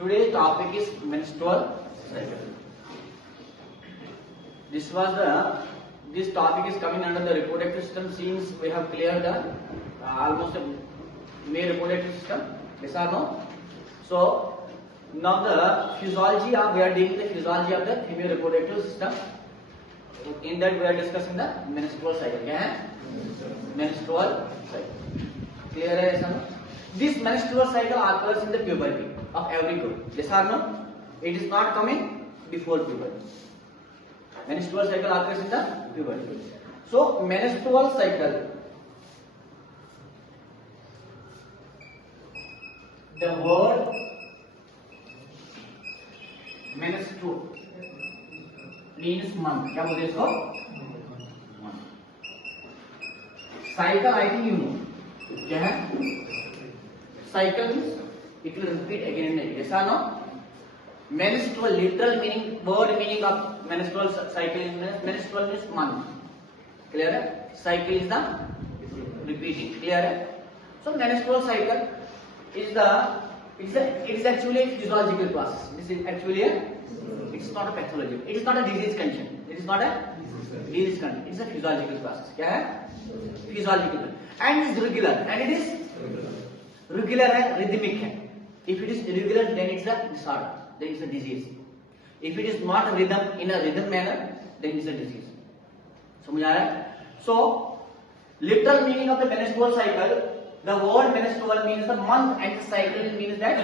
Today's topic is menstrual cycle. This topic is coming under the reproductive system since we have cleared the almost a male reproductive system. Yes or no? So now the physiology of we are dealing with the physiology of the female reproductive system. In that we are discussing the menstrual cycle. क्या है? Menstrual cycle. Clear है ऐसा ना? This menstrual cycle occurs in the puberty of every girl. Yes or no? It is not coming before puberty. Menstrual cycle occurs in the puberty. So menstrual cycle, the word menstrual means month. क्या बोलते हैं इसको? Cycle I think you know. क्या है? Cycle means it will repeat again and again. Yes or no? Menstrual literal meaning, word meaning of menstrual cycle is menstrual means month. Clear है? Cycle is the repeating. Clear है? So menstrual cycle is it is actually a physiological process. This is actually it's not a pathology. It is not a disease condition. It is not a disease condition. It is a physiological process. क्या है? Physiological. And it is regular. And it is regular है, rhythmic है. If it is irregular, then it's a disorder. Then it's a disease. If it is not a rhythm in a rhythm manner, then it's a disease. समझ आ रहा है? So literal meaning of the menstrual cycle, the word menstrual means the month, and the cycle means that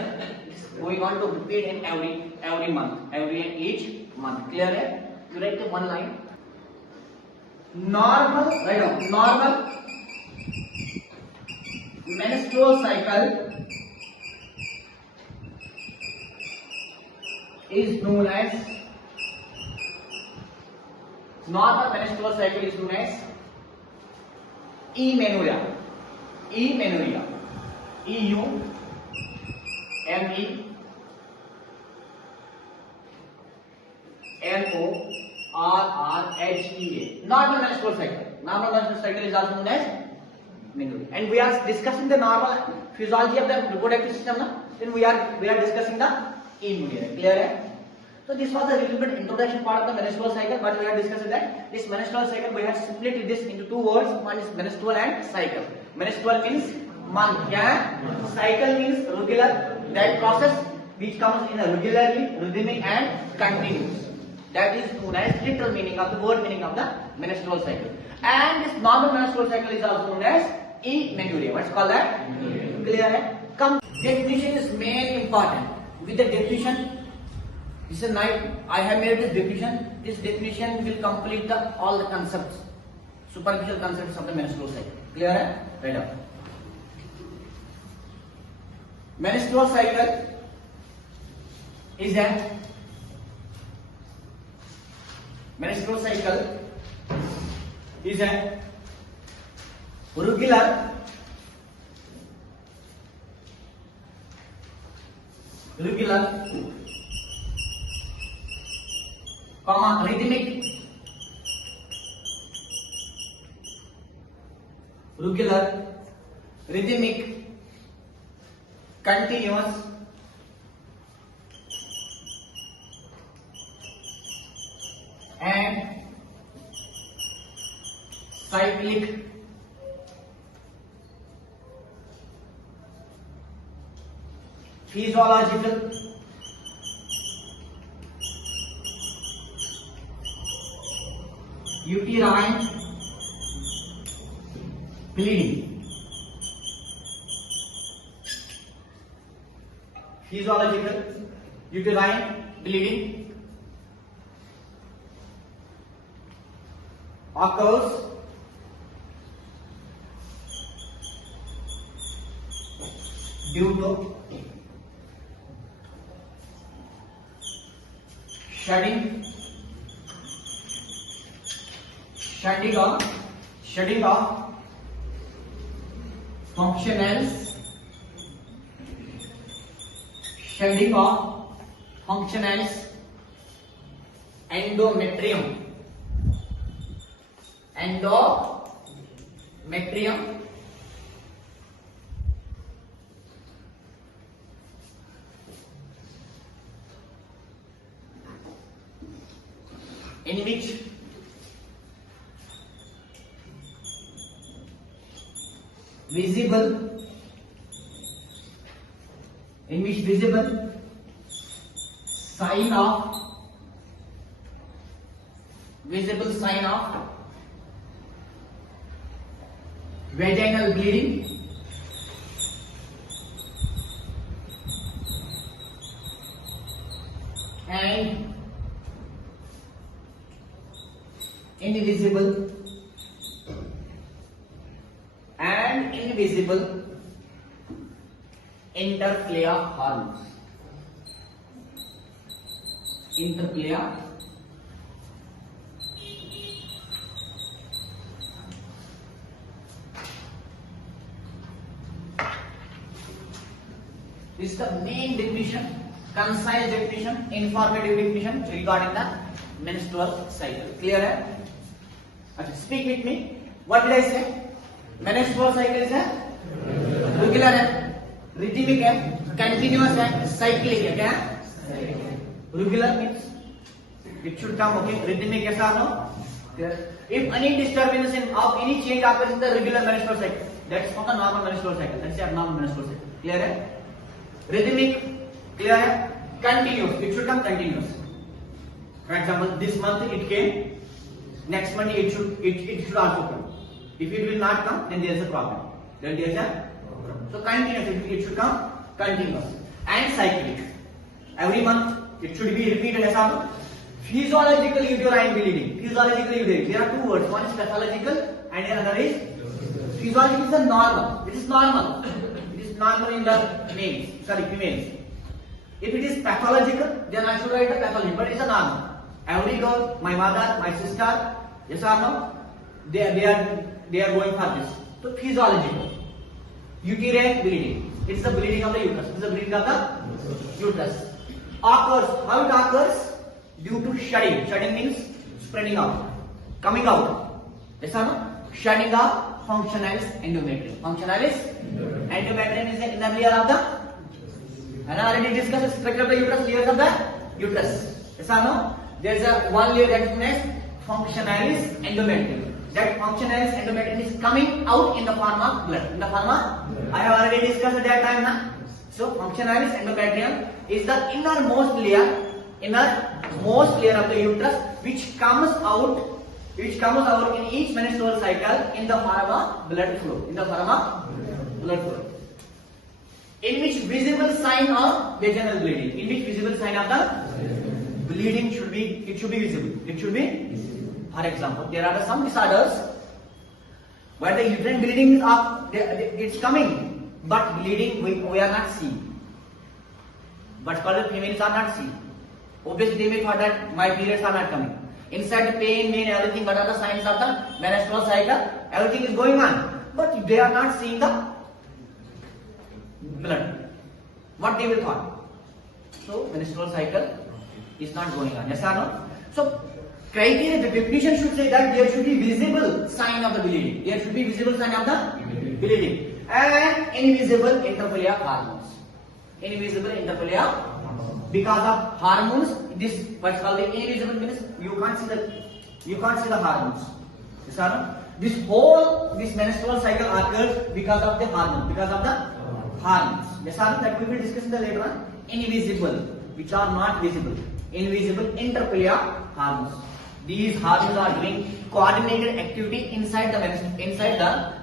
it's going on to repeat in every month, each month. Clear है? You write the one line. Normal, right now, normal menstrual cycle is known as normal menstrual cycle is known as amenorrhea. Amenorrhea. E-U-M-E-N-O-R-R-H-E-A. Normal menstrual cycle. Normal menstrual cycle is also known as amenorrhea. And we are discussing the normal physiology of the reproductive system. Then we are discussing the amenorrhea. Clear है? So this was the little bit introduction part of the menstrual cycle, but we are discussing that this menstrual cycle we have split this into two words. One is menstrual and cycle. Menstrual means month. क्या है? Cycle means regular, that process which comes in a regularly, rhythmic and continuous. That is known as literal meaning of the word meaning of the menstrual cycle. And this normal menstrual cycle is also known as amenorrhea. What's called that? Clear है? Come, definition is main important. With the definition, this is night. I have made this definition. This definition will complete all the concepts, superficial concepts of the menstrual cycle. Clear है? Right up. Menstrual cycle is a regular, rhythmic, continuous, and cyclic physiological uterine bleeding. Physiological uterine bleeding occurs due to shedding of functionals endometrium in which visible sign of vaginal bleeding and invisible interplayer hormones. Interplayer this is the main definition, concise definition, informative definition regarding the menstrual cycle. Clear hai? Okay, speak with me. What did I say? Menstrual cycle is a regular है, rhythmic है, continuous है, cyclic है. क्या? Regular means it should come, okay. Rhythmic yes or no? If any disturbance of any change occurs in the regular menstrual cycle, that is not a normal menstrual cycle. That is abnormal menstrual cycle. Clear है? Rhythmic, clear है? Continuous, it should come continuous. For example, this month it came, next month it should also come. If it will not come, then there is a problem. So continuous, it should come continuous and cyclic. Every month it should be repeated as well. Physiological uterine bleeding. Physiological uterine. There are two words. One is pathological and the other is physiological. Is a normal. It is normal. It is normal in the females. If it is pathological, then I should write a pathology. But it is a normal. Every girl, my mother, my sister, yes or no? They are going for this. So physiological. Uterine bleeding. It's the bleeding of the uterus. It's the bleeding of the uterus. Occurs. How it occurs? Due to shedding. Shedding means spreading out, coming out. Yes or no? Shedding of functionalis endometrium. Functionalis endometrium is the inner layer of the. And I already discussed the structure of the uterus, layers of the uterus. Yes or no? There is a one layer that is known as functionalis endometrium. That functionalis endometrium is coming out in the form of blood. In the form of, I have already discussed at that time now. So functionalis endometrium is the innermost layer of the uterus which comes out in each menstrual cycle in the form of blood flow. In which visible sign of vaginal bleeding. In which visible sign of the bleeding should be visible. For example, there are some disorders where the uterine bleeding is up, it's coming, but bleeding we are not seeing. But for the females are not seeing. Obviously, they may thought that my periods are not coming. Inside the pain, everything, what are the signs of the menstrual cycle? Everything is going on, but they are not seeing the blood. What they will thought? So menstrual cycle is not going on. Yes or no? So criteria, the definition should say that there should be visible sign of the bleeding. There should be visible sign of the bleeding and invisible interplayer hormones. Invisible interplayer because of hormones. This what's called the invisible means you can't see the hormones. Yes or no? This menstrual cycle occurs because of the hormone. Yes or no? That we will discuss later on. Invisible, which are not visible. Invisible interplayer hormones. These hormones are doing coordinated activity inside the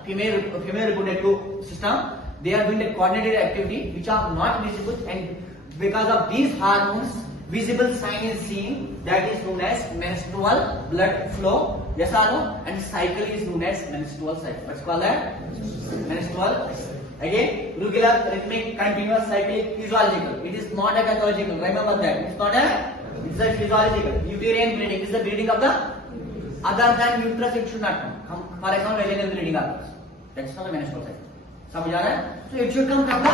female reproductive system. They are doing the coordinated activity which are not visible, and because of these hormones, visible sign is seen. That is known as menstrual blood flow. Yes or no? And cycle is known as menstrual cycle. What's called that? Menstrual. Again, regular, rhythmic, continuous, cyclic, physiological. It is not a pathological. Remember that. It's not a. It's a physiological. Uterine bleeding is the bleeding of the other than uterus. It should not come. For example, vaginal bleeding occurs. That's not a menstrual cycle. समझ आ रहा है? So it should come from the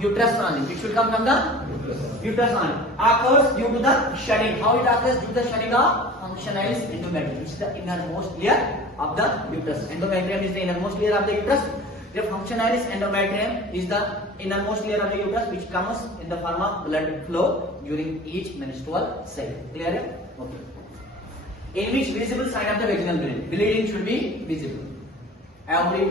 uterus only. It should come from the uterus only. Occurs due to the shedding. How it occurs? Due to the shedding of functionalis endometrium, which is the innermost layer of the uterus. Endometrium is the innermost layer of the uterus. The functionalis endometrium is the innermost layer of the uterus, which comes in the form of blood flow during each menstrual cycle. Clear? Okay. in which visible sign of the vaginal bleeding. Bleeding should be visible. Every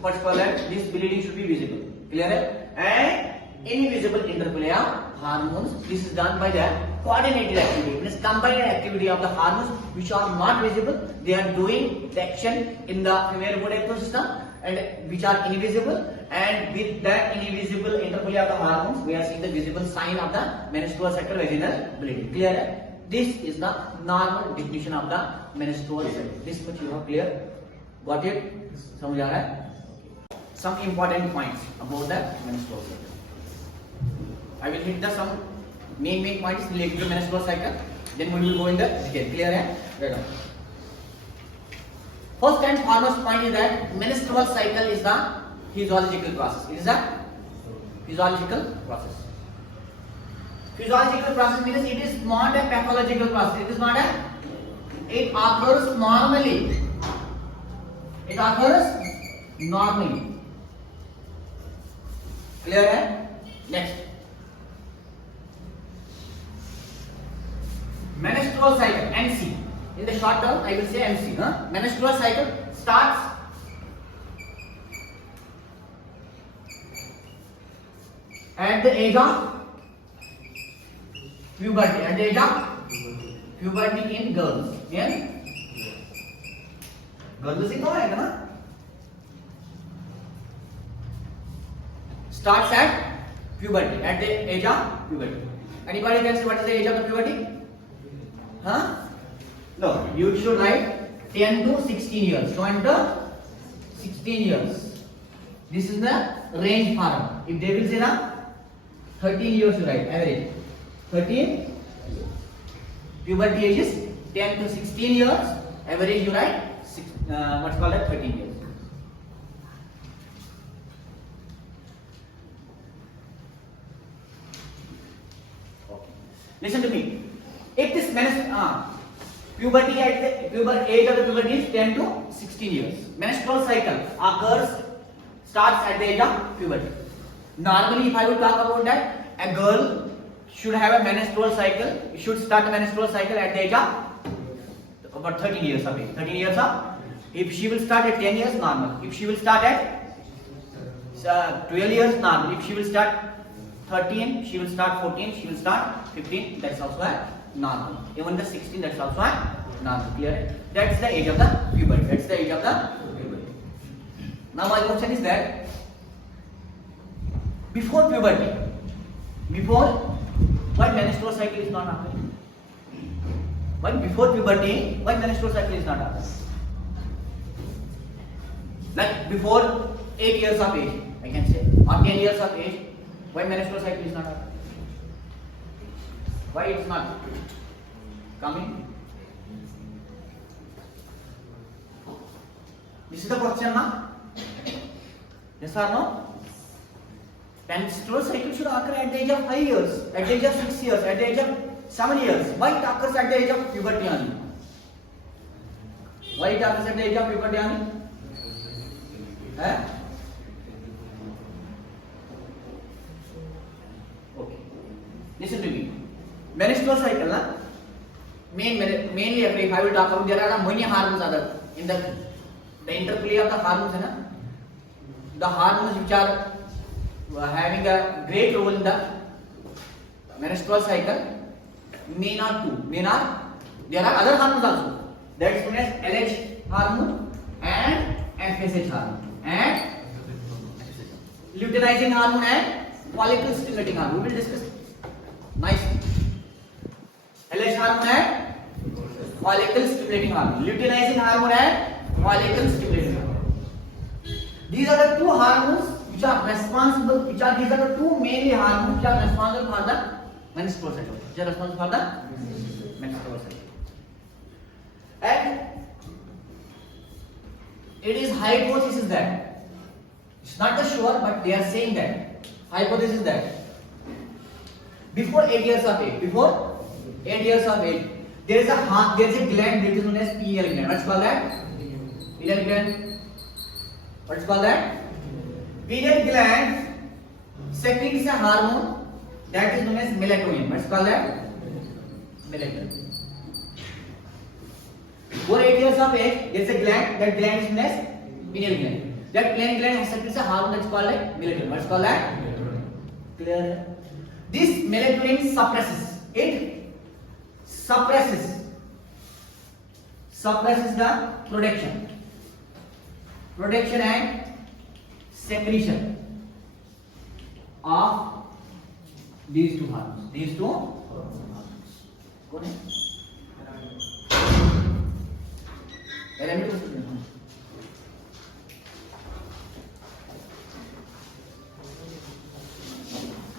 what call that this bleeding should be visible. Clear? And invisible interplay of hormones. This is done by the coordinated activity. It is combined activity of the hormones which are not visible. They are doing the action in the female body ecosystem and which are invisible. And with that invisible interplay of the hormones, we are seeing the visible sign of the menstrual cycle vaginal bleeding. Clear? This is the normal definition of the menstrual cycle. This much you have clear? Got it? समझ आ रहा है? Some important points about the menstrual cycle. I will hit the some main points related to menstrual cycle. Then we will go in the detail. Clear है? Right on. First and foremost point is that menstrual cycle is the physiological process. It is a physiological process. Physiological process means it is not a pathological process. It is not a. It occurs normally. It occurs normally. Clear है? Next. Menstrual cycle (MC). In the short term, I will say MC. Menstrual cycle starts at the age of puberty. At the age of puberty in girls. Yeah? Girls ही तो आएगा ना? Starts at puberty. At the age of puberty. Anybody can say what is the age of the puberty? Huh? No, you should write 10 to 16 years. 10 to 16 years. This is the range form. If they will say na 13 years you write average. 13 puberty age is 10 to 16 years. Average you write what's called as 13 years. Okay. Listen to me. If this puberty at the age of the puberty is 10 to 16 years. Menstrual cycle starts at the age of puberty. Normally, if I would talk about that, a girl should have a menstrual cycle. Should start a menstrual cycle at the age of about 13 years of age. 13 years of. If she will start at 10 years, normal. If she will start at 12 years, normal. If she will start 13, she will start 14, she will start 15. That's also a normal. Even the 16, that's also a normal. Clear? That's the age of the puberty. That's the age of the puberty. Now my question is that before puberty, why menstrual cycle is not happening? Why before puberty, why menstrual cycle is not happening? Like before 8 years of age, I can say, or 10 years of age, why menstrual cycle is not happening? Why it's not coming? This is the question, na? Yes or no? Menstrual cycle should occur at the age of 5 years, at the age of 6 years, at the age of 7 years. Why it occurs at the age of puberty only? Why it occurs at the age of puberty only? Okay. Listen to me. Menstrual cycle, na? Mainly, if I will talk about, there are many hormones other in the interplay of the hormones, na? The hormones which are having a great role in the menstrual cycle may not. There are other hormones also. That is known as LH hormone and FSH hormone and luteinizing hormone and follicle stimulating hormone. We will discuss nicely. LH hormone and follicle stimulating hormone, luteinizing hormone and follicle stimulating hormone. These are the two hormones which are responsible. These are the two mainly hormones which are responsible for the menstrual cycle. Which are responsible for the menstrual cycle. And it is hypothesis that it's not the sure, but they are saying that hypothesis that before 8 years of age, there is a gland that is known as pineal gland. What's called that? Pineal gland. What's called that? Pineal gland secretes a hormone that is known as melatonin. What's called that? Melatonin. before 8 years of age, there is a gland. That gland is known as pineal gland. That pineal gland has secretes a hormone that's called like melatonin. What's called that? Clear? This melatonin suppresses. It suppresses the production and secretion of these two hormones. These two hormones. कौन है?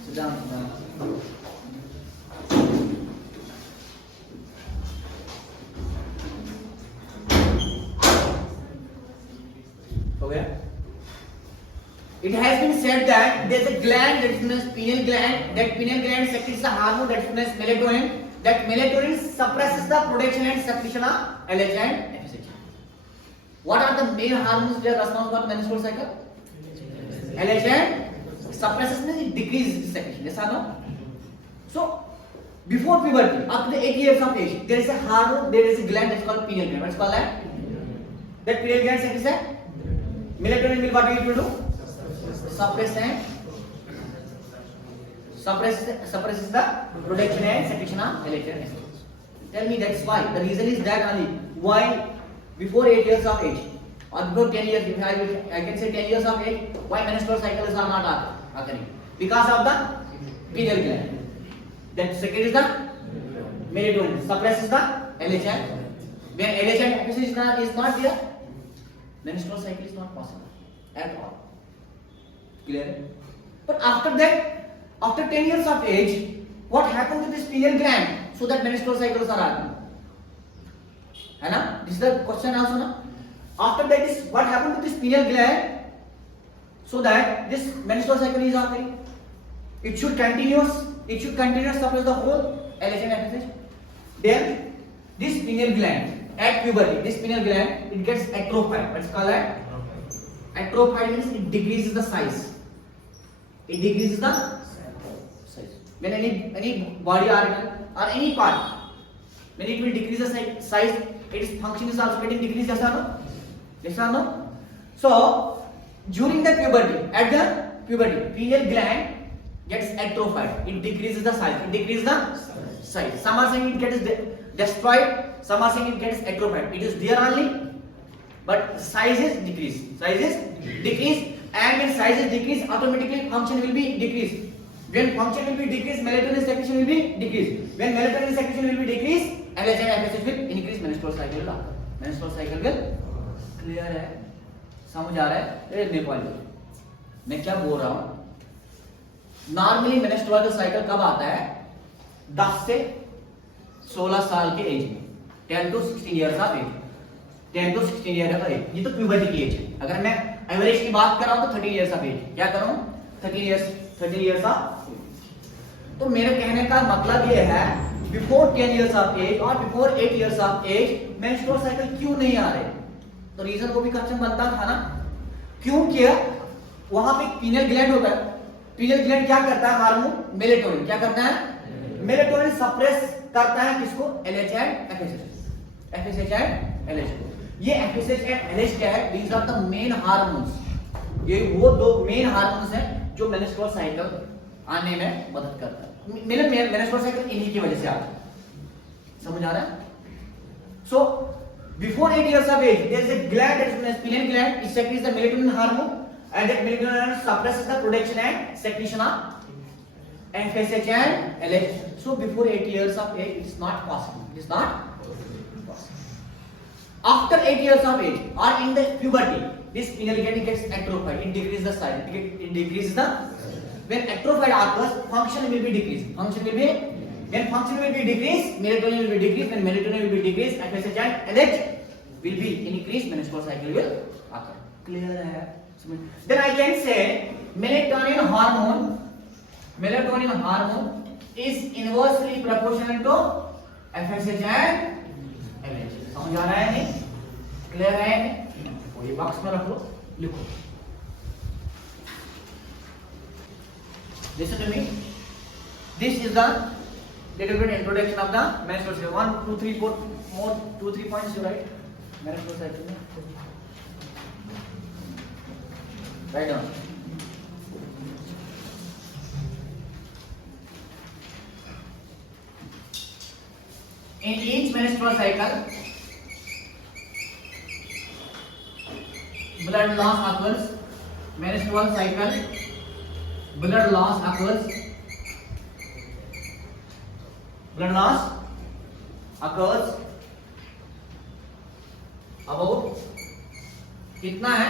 Sit down. हो गया? It has been said that there is a gland that is known as pineal gland. That pineal gland secretes the hormone that is known as melatonin. That melatonin suppresses the production and secretion of LH and FSH. What are the main hormones that are responsible for the menstrual cycle? LH and suppresses means it decreases the secretion. Yes or no? So before puberty, up to 8 years of age, there is a hormone, there is a gland that is called pineal gland. What's called that? That pineal gland secretes that melatonin will what it will do? Suppresses the production and secretion of LH and FSH. Tell me that's why. The reason is that only. Why before 8 years of age or before 10 years, if I can say 10 years of age, why menstrual cycles are not occurring? Because of the pineal gland. That secretes the melatonin, suppresses the LH and when LH and FSH is not there, menstrual cycle is not possible at all. Clear? But after that, after 10 years of age, what happens to this pineal gland so that menstrual cycles are happening? है ना? This is the question also ना? After that, is what happened to this pineal gland so that this menstrual cycle is occurring? It should continue suppress the whole LH and FSH. Then this pineal gland at puberty, this pineal gland it gets atrophied. What's called that? Atrophied means it decreases the size. It decreases the size. When any body organ or any part, when it will decrease the size, its function is also getting decreased. Yes or no? Yes or no? So during the puberty, at the puberty, pineal gland gets atrophied. It decreases the size. It decreases the size. Some are saying it gets destroyed. Some are saying it gets atrophied. It is there only, but size is decreased. Size is decreased. And when size is decreased, automatically function will be decreased. When function will be decreased, melatonin secretion will be decreased. When melatonin secretion will be decreased, LH and FSH will increase. Menstrual cycle will occur. Menstrual cycle will clear है? समझ आ रहा है? ये नेपाली मैं क्या बोल रहा हूँ? नॉर्मली मेंस्ट्रुअल साइकिल कब आता है? 10 से 16 साल के एज में, 10 to 16 years of age. 10 to 16 years of age. ये तो प्यूबर्टी की एज है. अगर मैं एवरेज की बात कर रहा हूं तो 13 इयर्स ऑफ एज. क्या कर रहा हूं? 13 इयर्स ऑफ. तो मेरे कहने का मतलब ये है बिफोर 10 इयर्स ऑफ एज और before 8 years of age menstrual cycle क्यों नहीं आ रहे? तो रीजन को भी क्वेश्चन बनता था ना, क्योंकि वहां पे पिनियल ग्लैंड होता है. पिनियल ग्लैंड क्या करता है? हार्मोन मेलेटोनिन क्या करता है? मेलेटोनिन सप्रेस करता है किसको? LH and FSH and LH. ये FSH एंड LH क्या है? These are the main hormones. ये वो दो मेन हार्मोन्स हैं जो मेंस्ट्रुअल साइकिल आने में मदद करता है. मेंस्ट्रुअल साइकिल इन्हीं की वजह से आता है. समझ आ रहा है? So before 8 years of age, there is a gland that is known as pineal gland. It secretes the melatonin hormone, and that melatonin suppresses the production and secretion of FSH and LH. So before 8 years of age, it is not possible. It is not. After 8 years of age or in the puberty, this pineal gland gets atrophied. It decreases the size. It decreases the. When atrophied occurs, function will be decreased. When function will be decreased, melatonin will be decreased. When melatonin will be decreased, FSH and LH will be increased. Menstrual cycle will occur. Clear hai? Then I can say melatonin hormone is inversely proportional to FSH and LH. समझ आ रहा है नहीं? Clear है नहीं? और ये box में रख लो, लिखो. Listen to me. This is the little bit introduction of the menstrual cycle. 1, 2, 3, 4 more 2-3 points you write. menstrual cycle में write down. In each menstrual cycle, blood loss occurs. Menstrual cycle, blood loss occurs. Blood loss occurs about कितना है?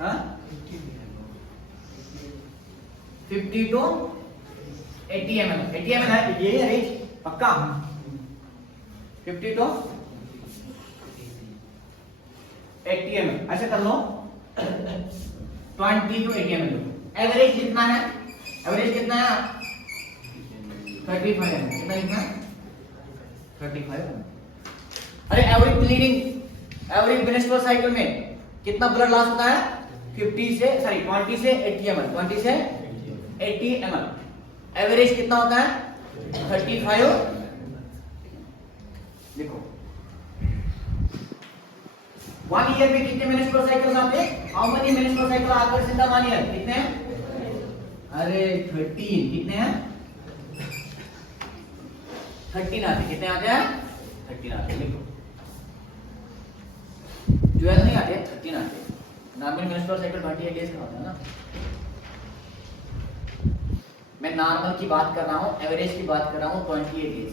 हाँ? 50 to 80 ml. 80 ml है, यही है range पक्का. 50 to 80 ml. ऐसे कर लो. 20 to 80 ml. एवरेज कितना है? एवरेज कितना है? 35 ml. कितना है? 35 ml. अरे average bleeding, average menstrual cycle में कितना ब्लड लॉस होता है? 20 से 80 ml. 20 से 80 ml. एवरेज कितना होता है? 35. देखो 1 ईयर में कितने मेंस्ट्रुअल साइकिल्स आते हैं? हाउ मेनी मेंस्ट्रुअल साइकिल आकर इन द 1 ईयर? कितने हैं? अरे 13. कितने हैं? 13 आते. कितने आते हैं? 13 आते. लिखो 12 नहीं आते, 13 आते. नॉर्मल मेंस्ट्रुअल साइकिल 28 डेज का होता है ना. मैं नॉर्मल की बात कर रहा हूं, एवरेज की बात कर रहा हूं. 28 डेज.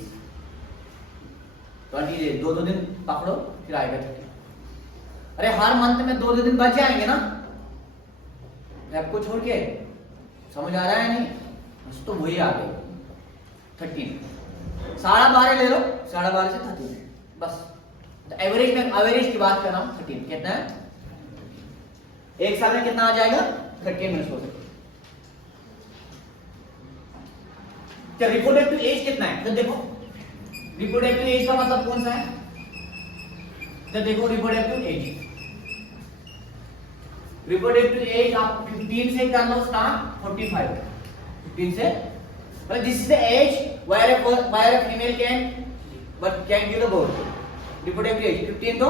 20 डेज, दो दिन पकड़ो फिर आएगा 30. अरे हर मंथ में 2 दिन बच जाएंगे ना आपको छोड़ के. समझ आ रहा है नहीं? बस तो वही आ गए 13. 12.5 ले लो, 12.5 से 13 बस. तो एवरेज में, एवरेज की बात कर रहा हूं. 13 कितना है? एक साल में कितना आ जाएगा? 13 मिनट हो सकते. क्या रिप्रोडक्टिव एज कितना है? तो देखो रिप्रोडक्टिव एज का मतलब कौन सा है? तो देखो रिप्रोडक्टिव एज, रिप्रोडक्टिव एज आप 15 से कर लो स्टार्ट. 45 15 से, मतलब this is the age where a female can give the birth. Reproductive age 15 to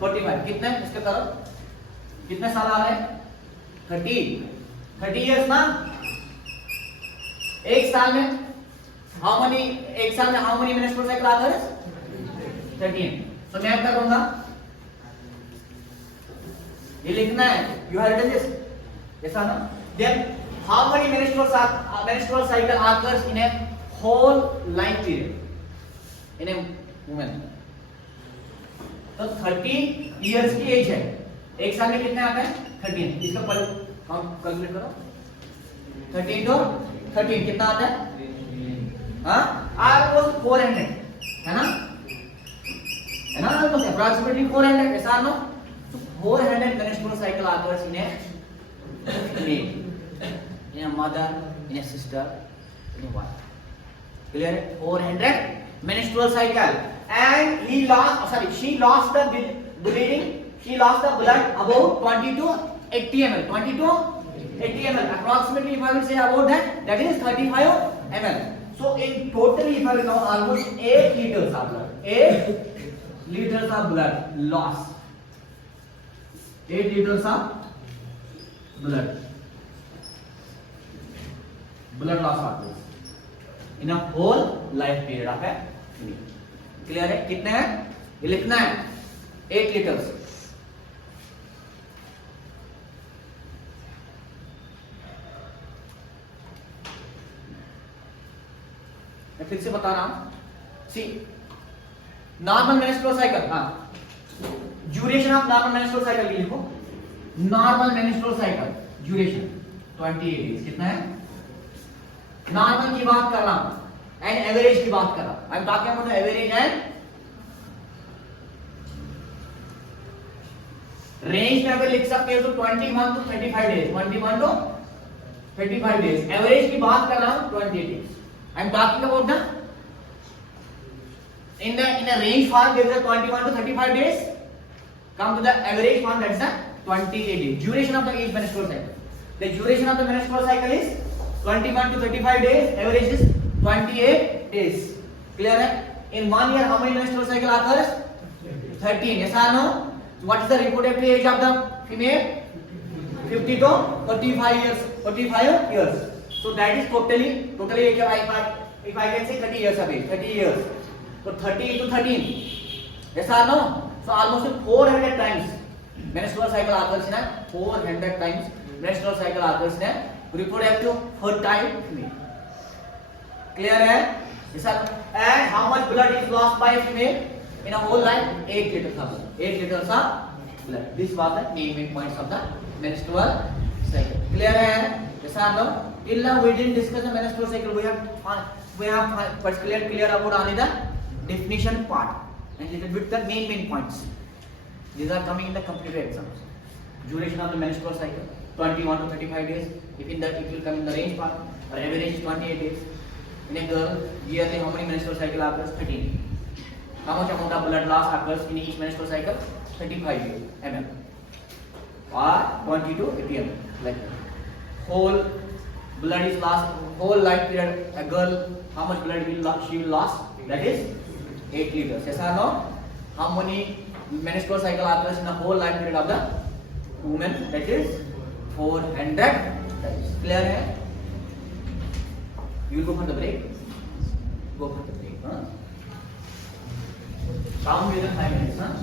45. कितना है इसका करो? कितने साल आ रहे हैं? 30 इयर्स ना. एक साल में हाउ मेनी मेंस्ट्रुअल साइकिल आते हैं? 13. तो मैं क्या करूंगा? ये लिखना है. यू हैव रिटन दिस ऐसा ना. Then how many menstrual cycle occurs in a whole life period in a woman. तो 30 इयर्स की एज है. एक साल में कितने आते हैं? 13. इसका कैलकुलेट करो. 13 to 13 कितना आता है? हाँ, ऑलमोस्ट 400 है ना? है ना? Almost approximately 400. ऐसा नो. तो 400 menstrual cycle occurs in a male, in a mother, in a sister, in a wife. Clear? 400 menstrual cycle, and she lost the bleeding. She lost the blood about 20 to 80 ml. 20 to 80 ml. Approximately, if I will say about that is 35 ml. So in total, if I will count, almost 8 liters of blood. 8 liters of blood loss. 8 liters of blood loss happens in a whole life period of a female. Clear है? कितने हैं? ये लिखना है 8 liters. मैं फिर से बता रहा हूं. सी नॉर्मल मेंस्ट्रुअल साइकिल, हाँ, duration of normal menstrual cycle लिखो. Normal menstrual cycle duration 28 days. कितना है? नॉर्मल की बात कर रहा हूं एंड एवरेज की बात कर रहा हूं. I am talking about average and range में अगर लिख सकते हो तो 21 to 35 days. 21 to 35 days. Average की बात कर रहा हूं 28 days. I am talking about the in a range form there is a 21 to 35 days. Come to the average form, that's the 28 days. Duration of the menstrual cycle. The duration of the menstrual cycle is 21 to 35 days. Average is 28 days. Clear है? In 1 year, how many menstrual cycle occurs? 13. Yes or no? So what is the reproductive age of the female? 50 to 45 years. 45 years. So that is totally if I can say 30 years of age. 30 years. So 30 into 13. Yes or no? So almost 400 times menstrual cycle occurs in a 400 times menstrual cycle occurs in a reproductive fertile female. Clear hai? Yes or no? And how much blood is lost by a female in a whole life? 8 liters of blood. 8 liters of blood. This was the main points of the menstrual cycle. Clear hai? Yes or no? Till now we didn't discuss the menstrual cycle. We have particularly clear about only the definition part and little bit the main points. These are coming in the competitive exams. Duration of the menstrual cycle 21 to 35 days. If it will come in the range part, or average is 28 days. In a girl, yearly how many menstrual cycle occurs? 13. How much amount of blood loss occurs in each menstrual cycle? 35 ml or 22 atm. Like that. Whole blood is lost, whole life period. A girl, how much blood she will lose? That is 8 liters. Yes or no? How many menstrual cycle occurs in the whole life period of the woman? That is 400 times. Clear hai? You will go for the break. Go for the break. Huh? Count within 5 minutes. Huh?